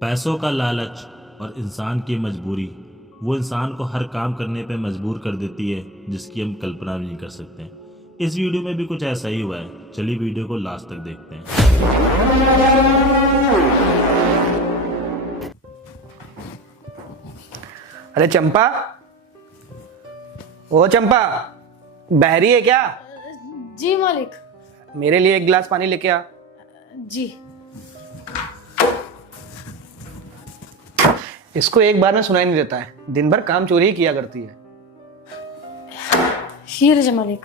पैसों का लालच और इंसान की मजबूरी वो इंसान को हर काम करने पे मजबूर कर देती है जिसकी हम कल्पना भी नहीं कर सकते। इस वीडियो में भी कुछ ऐसा ही हुआ है। चलिए वीडियो को लास्ट तक देखते हैं। अरे चंपा, ओ चंपा, बहरी है क्या? जी मालिक। मेरे लिए एक गिलास पानी लेके आ। जी। इसको एक बार में सुनाई नहीं देता है, दिन भर काम चोरी ही किया करती है। ये रहे मालिक।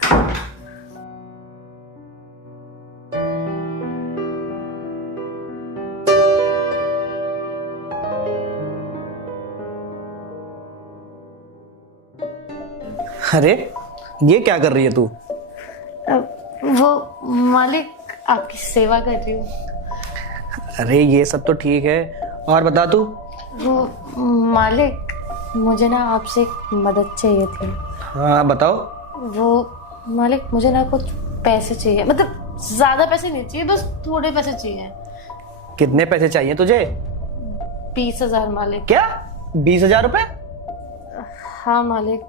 अरे ये क्या कर रही है तू? वो मालिक आपकी सेवा कर रही हूँ। अरे ये सब तो ठीक है, और बता तू। वो मालिक मुझे ना आपसे एक मदद चाहिए थी। हाँ बताओ। वो मालिक मुझे ना कुछ पैसे चाहिए, मतलब ज्यादा पैसे नहीं चाहिए, बस थोड़े पैसे चाहिए। कितने पैसे चाहिए तुझे? 20,000 मालिक। क्या 20,000 रुपए? हाँ मालिक।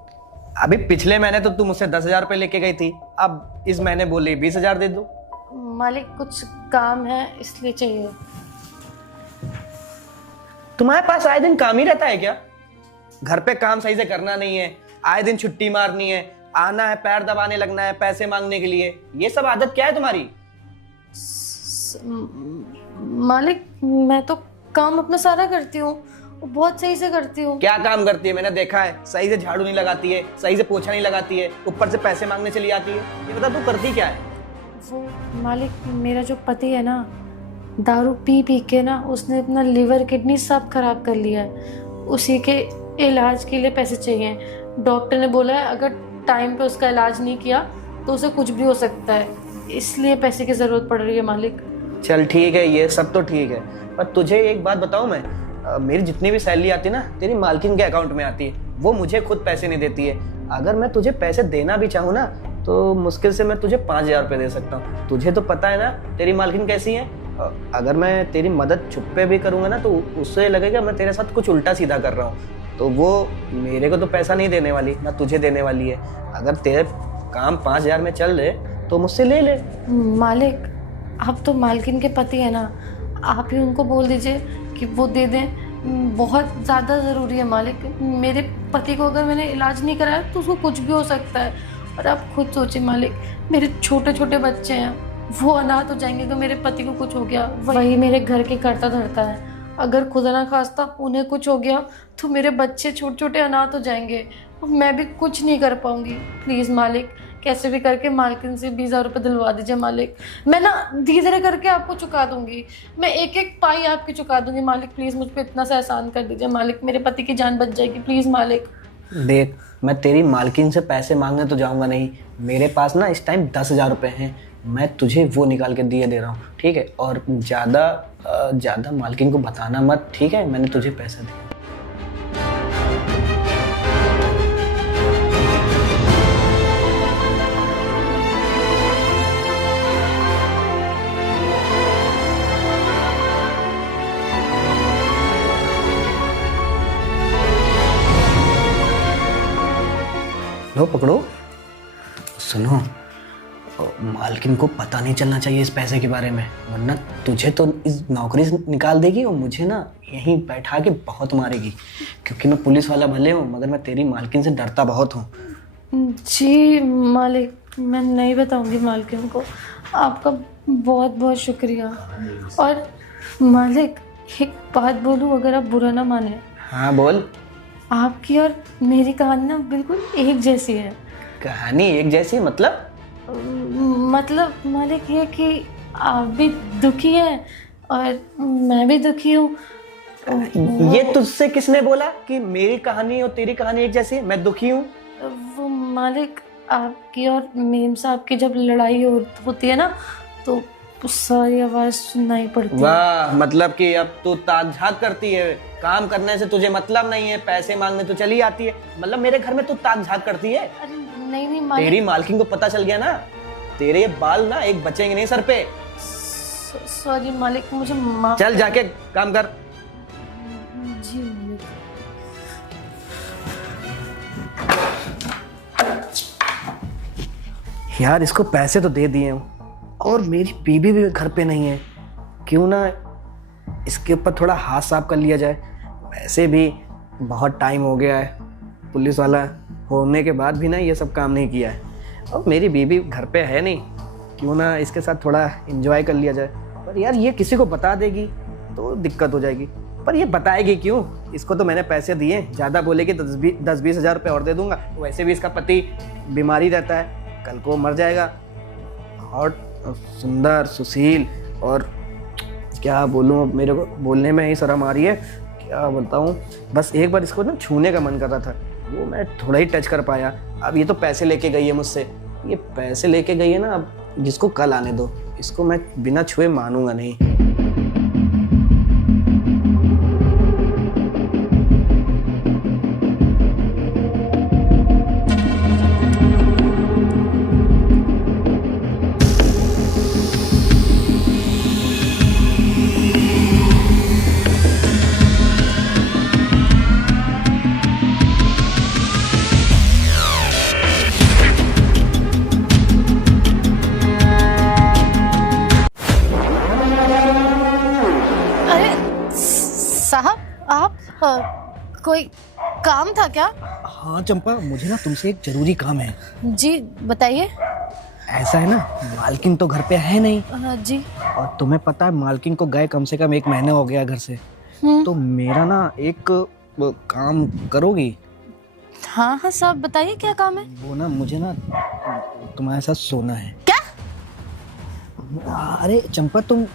अभी पिछले महीने तो तू मुझसे 10,000 रुपए लेके गई थी, अब इस महीने बोली 20,000 दे दो। मालिक कुछ काम है इसलिए चाहिए। तुम्हारे पास आए दिन काम ही रहता है क्या? घर पे काम सही से करना नहीं है, आए दिन छुट्टी मारनी है, आना है पैर दबाने लगना है पैसे मांगने के लिए, ये सब आदत क्या है तुम्हारी? मालिक मैं तो काम अपना सारा करती हूँ, बहुत सही से करती हूँ। क्या काम करती है? मैंने देखा है, सही से झाड़ू नहीं लगाती है, सही से पोछा नहीं लगाती है, ऊपर से पैसे मांगने चली आती है। ये बता तू करती क्या है? वो मालिक मेरा जो पति है ना, दारू पी पी के ना उसने अपना लिवर किडनी सब खराब कर लिया है। उसी के इलाज के लिए पैसे चाहिए। डॉक्टर ने बोला है अगर टाइम पे उसका इलाज नहीं किया तो उसे कुछ भी हो सकता है, इसलिए पैसे की जरूरत पड़ रही है मालिक। चल ठीक है, ये सब तो ठीक है, पर तुझे एक बात बताऊं मैं, मेरी जितनी भी सैलरी आती है ना तेरी मालकिन के अकाउंट में आती है, वो मुझे खुद पैसे नहीं देती है। अगर मैं तुझे पैसे देना भी चाहूँ ना तो मुश्किल से मैं तुझे 5,000 रुपये दे सकता हूँ। तुझे तो पता है ना तेरी मालकिन कैसी है। अगर मैं तेरी मदद छुपे भी करूँगा ना तो उससे लगेगा मैं तेरे साथ कुछ उल्टा सीधा कर रहा हूँ, तो वो मेरे को तो पैसा नहीं देने वाली, ना तुझे देने वाली है। अगर तेरे काम 5,000 में चल रहे तो मुझसे ले ले। मालिक आप तो मालकिन के पति है ना, आप ही उनको बोल दीजिए कि वो दे दें, बहुत ज़्यादा ज़रूरी है मालिक। मेरे पति को अगर मैंने इलाज नहीं कराया तो उसको कुछ भी हो सकता है। और आप खुद सोचिए मालिक, मेरे छोटे छोटे बच्चे हैं, वो अनाथ हो जाएंगे तो मेरे पति को कुछ हो गया, वही मेरे घर के करता धरता है। अगर खुदा ना खास्ता उन्हें कुछ हो गया तो मेरे बच्चे छोटे छोटे अनाथ हो जाएंगे, मैं भी कुछ नहीं कर पाऊंगी। प्लीज़ मालिक कैसे भी करके मालकिन से 20,000 रुपये दिलवा दीजिए मालिक। मैं ना धीरे धीरे करके आपको चुका दूंगी, मैं एक एक पाई आपकी चुका दूंगी मालिक। प्लीज़ मुझ पर इतना सा एहसान कर दीजिए मालिक, मेरे पति की जान बच जाएगी प्लीज़ मालिक। देख, मैं तेरी मालकिन से पैसे मांगने तो जाऊंगा नहीं, मेरे पास ना इस टाइम 10,000 रुपये हैं, मैं तुझे वो निकाल के दिए दे रहा हूँ, ठीक है? और ज़्यादा मालकिन को बताना मत, ठीक है? मैंने तुझे पैसे दिए। लो पकड़ो। सुनो, मालकिन को पता नहीं चलना चाहिए इस पैसे के बारे में, वरना तुझे तो इस नौकरी से निकाल देगी और मुझे ना यहीं बैठा के बहुत मारेगी, क्योंकि मैं पुलिस वाला भले हूँ मगर मैं तेरी मालकिन से डरता बहुत हूँ। जी मालिक, मैं नहीं बताऊंगी मालकिन को। आपका बहुत बहुत शुक्रिया। और मालिक एक बात बोलूँ, अगर आप बुरा ना माने। हाँ बोल। आपकी और मेरी कहानी ना बिल्कुल एक जैसी है। कहानी एक जैसी मतलब? मतलब मालिक ये कि आप भी दुखी हैं और मैं भी दुखी हूँ। ये तुझसे किसने बोला कि मेरी कहानी और तेरी कहानी एक जैसी? मैं दुखी हूँ? वो मालिक आपकी और मेम साहब की जब लड़ाई होती है ना तो सारी आवाज सुनाई पड़ती है। वाह, मतलब कि अब तू ताक झाक करती है, काम करने से तुझे मतलब नहीं है, पैसे मांगने तो चली आती है, मतलब मेरे घर में तू ताक झाक करती है। अरे नहीं मालिक। तेरी मालकिन को पता चल गया ना, तेरे बाल ना एक बचेंगे नहीं सर पे। सॉरी मालिक, मुझे माफ। चल जाके काम कर। जी मालिक। यार इसको पैसे तो दे दिए हूँ और मेरी बीबी भी घर पे नहीं है, क्यों ना इसके ऊपर थोड़ा हाथ साफ कर लिया जाए। वैसे भी बहुत टाइम हो गया है, पुलिस वाला होने के बाद भी ना ये सब काम नहीं किया है, और मेरी बीबी घर पे है नहीं, क्यों ना इसके साथ थोड़ा एंजॉय कर लिया जाए। पर यार ये किसी को बता देगी तो दिक्कत हो जाएगी, पर ये बताएगी क्यों? इसको तो मैंने पैसे दिए, ज़्यादा बोलेगी तो 10-20 हज़ार रुपये और दे दूंगा। वैसे भी इसका पति बीमारी रहता है, कल को मर जाएगा। और सुंदर सुशील, और क्या बोलूँ, मेरे को बोलने में ही शर्म आ रही है, क्या बताऊँ। बस एक बार इसको ना छूने का मन कर रहा था, वो मैं थोड़ा ही टच कर पाया। अब ये तो पैसे लेके गई है मुझसे, ये पैसे लेके गई है ना, अब जिसको कल आने दो, इसको मैं बिना छुए मानूंगा नहीं। साहब, आप कोई काम था क्या? हाँ चंपा, मुझे ना तुमसे एक जरूरी काम है। जी बताइए। ऐसा है ना, मालकिन तो घर पे है नहीं, जी। और तुम्हें पता है मालकिन को गए कम से कम 1 महीना हो गया घर से। तो मेरा ना एक काम करोगी? हाँ हाँ साहब बताइए, क्या काम है? वो ना मुझे ना तुम्हारे साथ सोना है। क्या? अरे चंपा तुम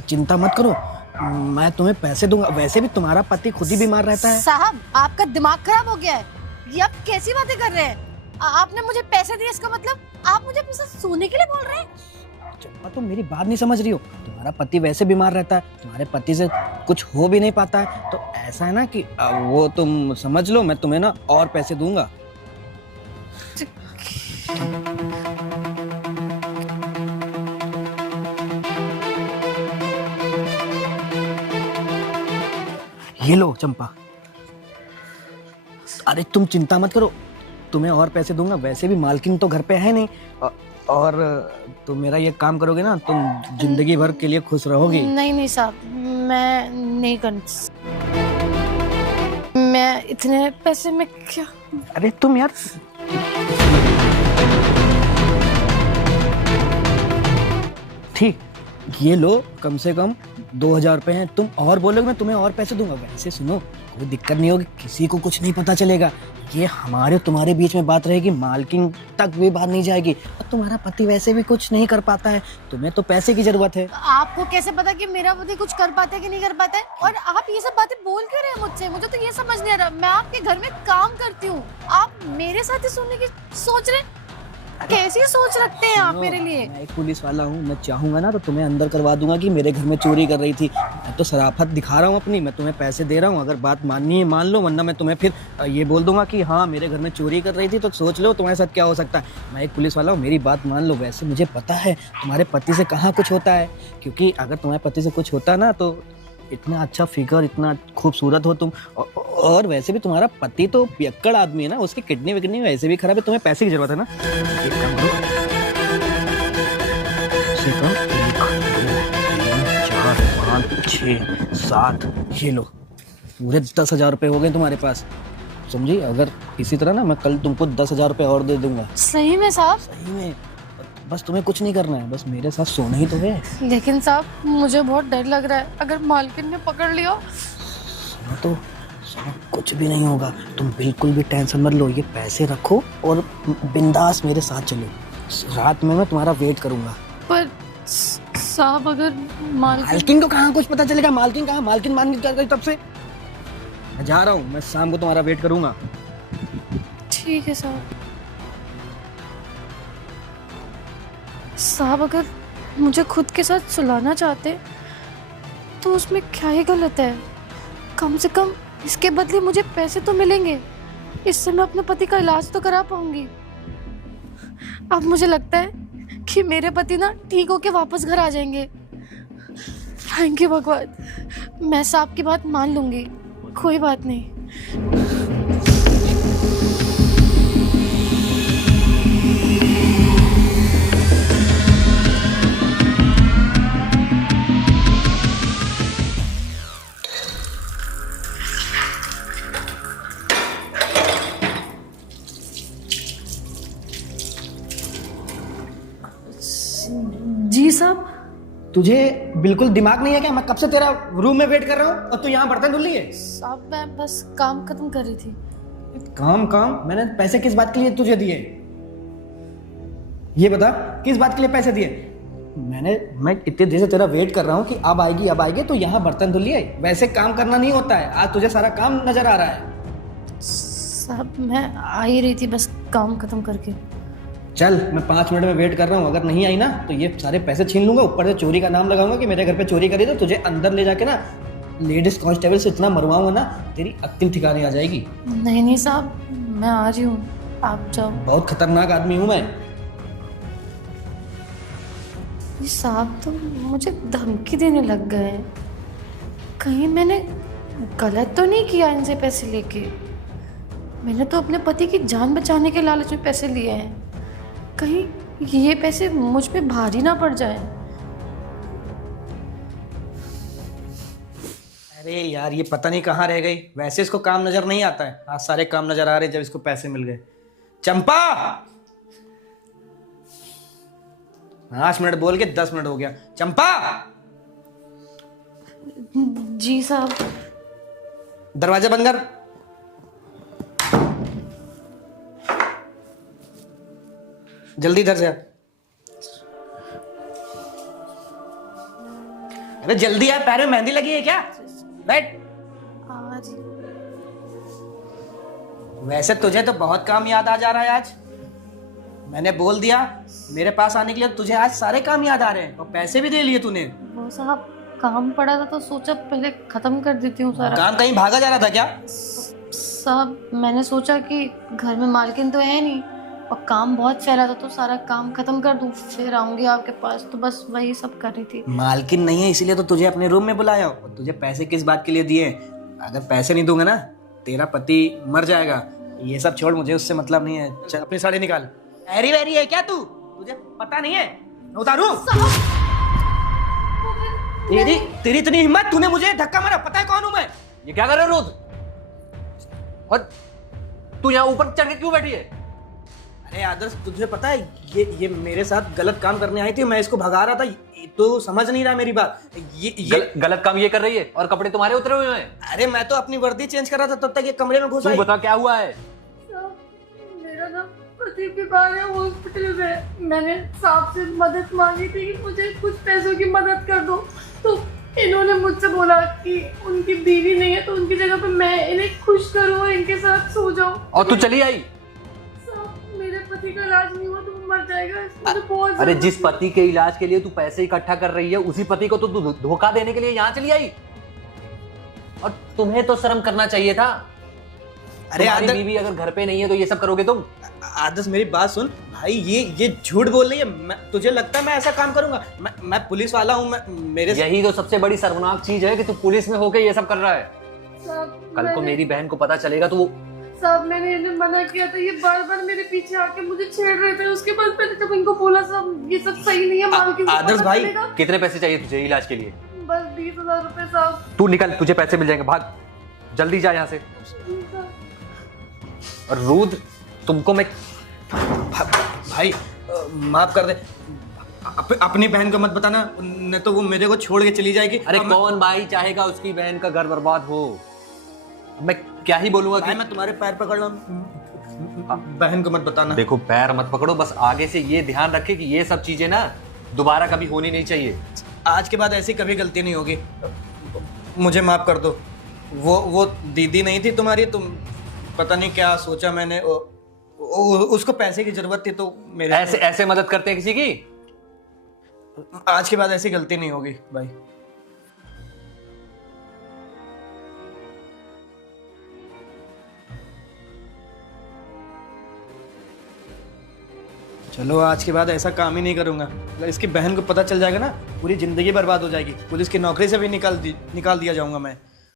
चिंता मत करो, मैं तुम्हें पैसे दूंगा। वैसे भी तुम्हारा पति खुद ही बीमार रहता है। साहब आपका दिमाग खराब हो गया है, ये आप कैसी बातें कर रहे हैं? आपने मुझे पैसे दिए, इसका मतलब आप मुझे अपने साथ सोने के लिए बोल रहे हैं? चंपा तुम मेरी बात नहीं समझ रही हो, तुम्हारा पति वैसे बीमार रहता है, तुम्हारे पति से कुछ हो भी नहीं पाता है, तो ऐसा है ना कि वो तुम समझ लो, मैं तुम्हें ना और पैसे दूंगा। ये लो चंपा। अरे तुम चिंता मत करो, तुम्हें और पैसे दूंगा। वैसे भी मालकिन तो घर पे है नहीं, और तुम मेरा ये काम करोगे ना, तुम जिंदगी भर के लिए खुश रहोगी। नहीं नहीं साहब, मैं नहीं कर, मैं इतने पैसे में क्या। अरे तुम यार, ठीक, ये लो, कम से कम 2000 रुपए हैं। तुम और बोलोगे मैं तुम्हें और पैसे दूंगा। वैसे सुनो, कोई दिक्कत नहीं होगी, किसी को कुछ नहीं पता चलेगा, ये हमारे तुम्हारे बीच में बात रहेगी, मालकिन तक भी बात नहीं जाएगी। और तुम्हारा पति वैसे भी कुछ नहीं कर पाता है, तुम्हें तो पैसे की जरूरत है। आपको कैसे पता कि मेरा पति कुछ कर पाता है कि नहीं कर पाता है? और आप ये सब बातें बोल क्यों रहे हैं मुझसे? मुझे तो ये समझ नहीं आ रहा, मैं आपके घर में काम करती हूँ, आप मेरे साथ ही सोने की सोच रहे हैं? कैसी सोच रखते हैं आप मेरे लिए? मैं एक पुलिस वाला हूँ, मैं चाहूंगा ना तो तुम्हें अंदर करवा दूंगा कि मेरे घर में चोरी कर रही थी। मैं तो शराफत दिखा रहा हूँ अपनी, मैं तुम्हें पैसे दे रहा हूँ, अगर बात माननी है मान लो, वरना मैं तुम्हें फिर ये बोल दूंगा कि हाँ मेरे घर में चोरी कर रही थी, तो सोच लो तुम्हारे साथ क्या हो सकता है। मैं एक पुलिस वाला हूँ, मेरी बात मान लो। वैसे मुझे पता है तुम्हारे पति से कहाँ कुछ होता है, क्योंकि अगर तुम्हारे पति से कुछ होता ना तो इतना अच्छा फिगर, इतना खूबसूरत हो तुम, और वैसे भी तुम्हारा पति तो पियक्कड़ आदमी है ना, उसकी किडनी विडनी वैसे भी खराब है, तुम्हें पैसे की जरूरत है ना। एक काम करो, 1 2 3 4 5 6 7, ये लो, पूरे 10,000 रुपये हो गए तुम्हारे पास, समझी। अगर इसी तरह ना मैं कल तुमको 10,000 रुपये और दे दूंगा। सही में साहब? सही में, बस तुम्हें कुछ नहीं करना है, बस मेरे साथ सोना ही तो है। लेकिन साहब मुझे बहुत डर लग रहा है, अगर मालकिन ने पकड़ लिया तो कुछ भी नहीं होगा, तुम बिल्कुल भी टेंशन मत लो, ये पैसे रखो और बिंदास मेरे साथ चलो, रात में मैं तुम्हारा वेट करूंगा। पर साहब अगर मालकिन को कहाँ कुछ पता चलेगा? मालकिन कहाँ, मालकिन मान क्या गई तब से। मैं जा रहा हूँ, मैं शाम को तुम्हारा वेट करूंगा। ठीक है साहब। साहब अगर मुझे खुद के साथ सुलाना चाहते तो उसमें क्या ही गलत है? कम से कम इसके बदले मुझे पैसे तो मिलेंगे, इससे मैं अपने पति का इलाज तो करा पाऊंगी। अब मुझे लगता है कि मेरे पति ना ठीक होके वापस घर आ जाएंगे, थैंक यू भगवान, मैं साहब की बात मान लूंगी, कोई बात नहीं। जी साहब। तुझे बिल्कुल दिमाग नहीं है क्या? मैं कब से तेरा रूम में वेट कर रहा हूँ और तू यहाँ बर्तन धुल रही है। साहब मैं बस काम खत्म कर रही थी। काम काम? मैंने पैसे किस बात के लिए तुझे दिए? ये बता, किस बात के लिए पैसे दिए? मैं इतने देर से तेरा वेट कर रहा हूँ कि अब आएगी तो यहाँ बर्तन धुल लिए। वैसे काम करना नहीं होता है, आज तुझे सारा काम नजर आ रहा है। साहब मैं आ ही रही थी बस काम खत्म करके। चल, मैं 5 मिनट में वेट कर रहा हूँ, अगर नहीं आई ना तो ये सारे पैसे छीन लूंगा, ऊपर से चोरी का नाम लगाऊंगा कि मेरे घर पे चोरी करी, तो तुझे अंदर ले जाके ना लेडीज कांस्टेबल से इतना मरवाऊंगा ना तेरी अक्ल ठिकाने आ जाएगी। नहीं साहब, मैं आ रही हूँ, आप जाओ। बहुत खतरनाक आदमी हूँ मैं। ये साहब तो मुझे धमकी देने लग गए हैं, कहीं मैंने गलत तो नहीं किया इनसे पैसे लेके? मैंने तो अपने पति की जान बचाने के लालच में पैसे लिए हैं, कहीं ये पैसे मुझ पे भारी ना पड़ जाए। अरे यार, ये पता नहीं कहाँ रह गई। वैसे इसको काम नजर नहीं आता है, आज सारे काम नजर आ रहे जब इसको पैसे मिल गए। चंपा! 5 मिनट बोल के 10 मिनट हो गया। चंपा! जी साहब। दरवाजा बंद कर। जल्दी इधर से आ। अरे जल्दी आ, पैर में मेहंदी लगी है क्या? बैठ। जी। वैसे तुझे तो बहुत काम याद आ जा रहा है आज। मैंने बोल दिया मेरे पास आने के लिए, तुझे आज सारे काम याद आ रहे हैं और पैसे भी दे लिए तूने। वो साहब काम पड़ा था तो सोचा पहले खत्म कर देती हूँ सारा काम। कहीं भागा जा रहा था क्या? साहब मैंने सोचा कि घर में मालकिन तो है नहीं और काम बहुत फैला था तो सारा काम खत्म कर दूं, फिर आऊंगी आपके पास, तो बस वही सब कर रही थी। मालकिन नहीं है इसीलिए तो तुझे अपने रूम में बुलाया। और तुझे पैसे किस बात के लिए दिए? अगर पैसे नहीं दूंगा ना तेरा पति मर जाएगा। ये सब छोड़, मुझे उससे मतलब नहीं है। चल अपनी साड़ी निकाल। ऐरी वैरी है क्या तू? तुझे पता नहीं है उतारू? तेरी इतनी हिम्मत, तूने मुझे धक्का मारा, पता है कौन हूं मैं? ये क्या कर रहे हो रोज? और तू यहाँ ऊपर चढ़ के क्यों बैठी है? अरे आदर्श, तुझे पता है ये मेरे साथ गलत काम करने आई थी, मैं इसको भगा रहा था, ये तो समझ नहीं रहा मेरी बात। गलत काम ये कर रही है और कपड़े तुम्हारे उतरे हुए हैं। अरे मैं तो अपनी वर्दी चेंज कर रहा था, तब तक ये कमरे में घुस आई। तू बता क्या हुआ है? मेरा ना पति बीमार है, हॉस्पिटल में। मैंने साहब से मदद मांगी थी कि मुझे कुछ पैसों की मदद कर दो, तो इन्होंने मुझसे बोला कि उनकी बीवी नहीं है तो उनकी जगह पे मैं इन्हें खुश करूं और इनके साथ सो जाऊं। और तू चली आई? साहब मेरे पति का इलाज नहीं हुआ तो वो मर जाएगा, इसमें तो बहुत अरे जिस पति के इलाज के लिए तू पैसे इकट्ठा कर रही है उसी पति को तो तू धोखा देने के लिए यहाँ चली आई। और तुम्हें तो शर्म करना चाहिए था। अरे तुम्हारी बीवी अगर घर पे नहीं है तो ये सब करोगे तुम? आदर्श मेरी बात सुन भाई, ये झूठ बोल रही है। तुझे लगता है मैं ऐसा काम करूंगा? मैं पुलिस वाला हूँ। मेरे यही तो सबसे बड़ी शर्मनाक चीज है कि तू पुलिस में होके ये सब कर रहा है। कल को मेरी बहन को पता चलेगा तो वो। साहब मैंने इन्हें मना किया था, ये बार बार मेरे पीछे आके मुझे छेड़ रहे थे। उसके बाद मैंने जब इनको बोला साहब ये सब सही नहीं है, मालकिन को आदर्श पता भाई, चलेगा। कितने पैसे चाहिए तुझे इलाज के लिए? बस 20,000 रुपए साहब। तू निकल, तुझे पैसे मिल जाएंगे, भाग जल्दी जा यहाँ से। और रूद तुमको मैं भाई माफ कर दे, अपनी बहन को मत बताना, नहीं तो वो मेरे को छोड़ के चली जाएगी। अरे कौन भाई चाहेगा उसकी बहन का घर बर्बाद हो? मैं क्या ही बोलूंगा कि मैं तुम्हारे पैर पकड़ रहा हूँ, बहन को मत बताना। देखो पैर मत पकड़ो, बस आगे से ये ध्यान रखे कि ये सब चीजें ना दोबारा कभी होनी नहीं चाहिए। आज के बाद ऐसी कभी गलती नहीं होगी, मुझे माफ कर दो। वो दीदी नहीं थी तुम्हारी, तुम पता नहीं क्या सोचा मैंने, उसको पैसे की जरूरत थी तो मेरे ऐसे मदद करते हैं किसी की? आज के बाद ऐसी गलती नहीं होगी भाई। चलो आज के बाद ऐसा काम ही नहीं करूंगा। अगर इसकी बहन को पता चल जाएगा ना, पूरी जिंदगी बर्बाद हो जाएगी। पुलिस की नौकरी से भी निकाल दिया जाऊंगा मैं।